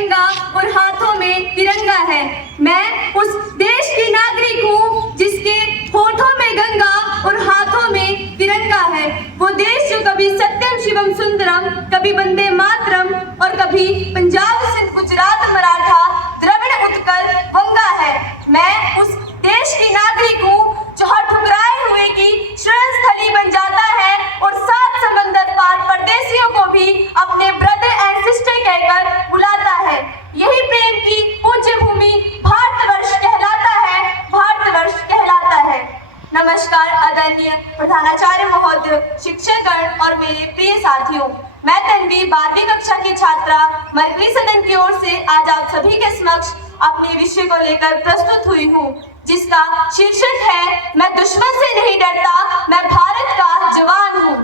गंगा और हाथों में तिरंगा है। मैं उस देश की नागरिक हूँ जिसके होठों में गंगा और हाथों में तिरंगा है। वो देश जो कभी सत्यम शिवम सुंदरम, कभी वंदे मातरम और कभी पंजाब सिंध गुजरात मराठा द्रविड़ उत्कल वंगा है। मैं उस देश की नागरिक हूँ जो हर ठुकराए हुए की शरण स्थली बन जाता है और सात समंदर पार परदेशियों को भी अपने ब्रदर एंड सिस्टर कहकर बुलाता है। यही प्रेम की पूज्य भूमि भारतवर्ष कहलाता है, भारतवर्ष कहलाता है। नमस्कार आदरणीय प्रधानाचार्य महोदय, शिक्षकगण और मेरे प्रिय साथियों, मैं तन्वी 12वीं कक्षा की छात्रा मरकरी सदन की ओर से आज आप सभी के समक्ष अपने विषय को लेकर प्रस्तुत हुई हूँ, जिसका शीर्षक है मैं दुश्मन से नहीं डरता, मैं भारत का जवान हूँ।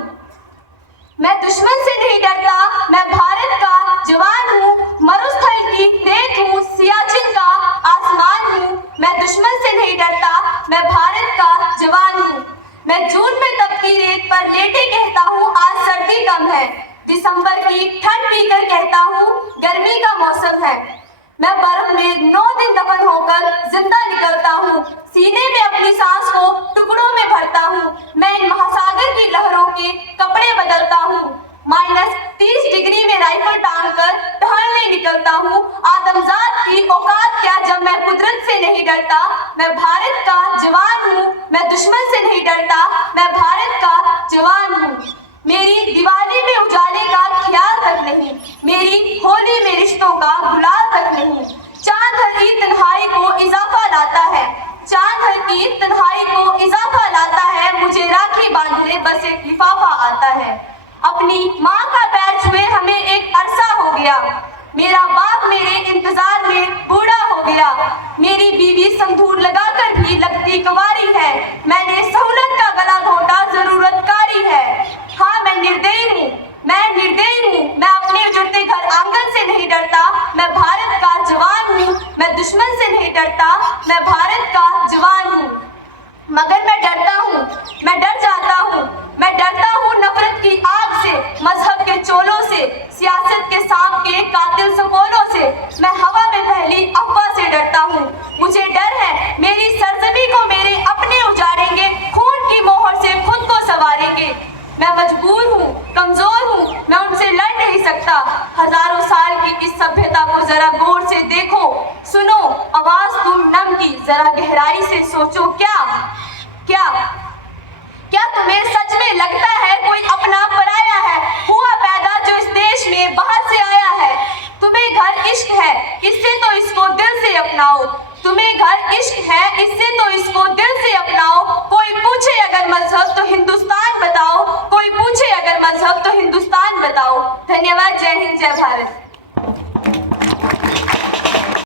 मैं दुश्मन से नहीं डरता, मैं भारत का जवान हूँ। मरुस्थल की रेत हूँ, सियाचिन का आसमान हूँ। मैं दुश्मन से नहीं डरता, मैं भारत का जवान हूँ। मैं जून में तपती रेत पर लेटे कहता हूँ आज सर्दी कम है। दिसंबर की ठंड पीकर कहता हूँ गर्मी का मौसम है। मैं बर्फ में 9 दिन दफन होकर जिंदा निकलता हूँ। सीने में अपनी सांस को टुकड़ों में भरता हूँ। मैं इन महासागर की लहरों के कपड़े बदलता हूँ। -30 डिग्री में राइफल टांग कर टहलने निकलता हूँ। आदमजात की औकात क्या जब मैं कुदरत से नहीं डरता। मैं भारत का जवान हूँ, मैं दुश्मन से नहीं डरता, मैं भारत का जवान हूँ। मेरी दिवाली में उजाले का ख्याल तक नहीं, मेरी होली में रिश्तों का गुलाल तक नहीं। चांद हर की तन्हाई को इजाफा लाता है, चांद हर की तन्हाई को इजाफा लाता है। मुझे राखी बांधने बस एक लिफाफा आता है। अपनी माँ का पैर छुए हमें एक अरसा हो गया। मेरा बाप मेरे इंतजार में बूढ़ा हो गया। मेरी बीवी संदूर लगाकर भी लगती कुंवारी है। मैंने सहूलत का गला घोटा, जरूरतकारी है। हाँ, मैं निर्दयी हूँ, मैं निर्दयी हूँ। मैं अपने उजड़ते घर आंगन से नहीं डरता, मैं भारत का जवान हूँ। मैं दुश्मन से नहीं डरता, मैं भारत का जवान हूँ। मगर मैं डरता हूँ, मैं डर जाता हूँ। मैं डरता हूँ नफरत की आग से, मजहब के चोलों से, सियासत के सांप के कातिल सपोलों से। मैं हवा में फैली अफवाह से डरता हूँ। मुझे डर है मेरी सरजमी को मेरे अपने उजाड़ेंगे, खून की मोहर से खुद को संवारेंगे। मैं मजबूर हूँ, कमजोर हूँ, मैं उनसे लड़ नहीं सकता। हजारों साल की इस सभ्यता को जरा गौर से देखो, सुनो आवाज तुम नम की, जरा गहराई से सोचो। क्या तुम्हें सच में लगता है कोई अपना पराया है, हुआ पैदा जो इस देश में बाहर से आया है? तुम्हें घर इश्क है, इससे तो इसको दिल से अपनाओ। तुम्हें घर इश्क है, इससे तो इसको दिल से अपनाओ। कोई पूछे अगर मजहब तो हिंदुस्तान बताओ, कोई पूछे अगर मजहब तो हिंदुस्तान बताओ। धन्यवाद। जय हिंद, जय भारत।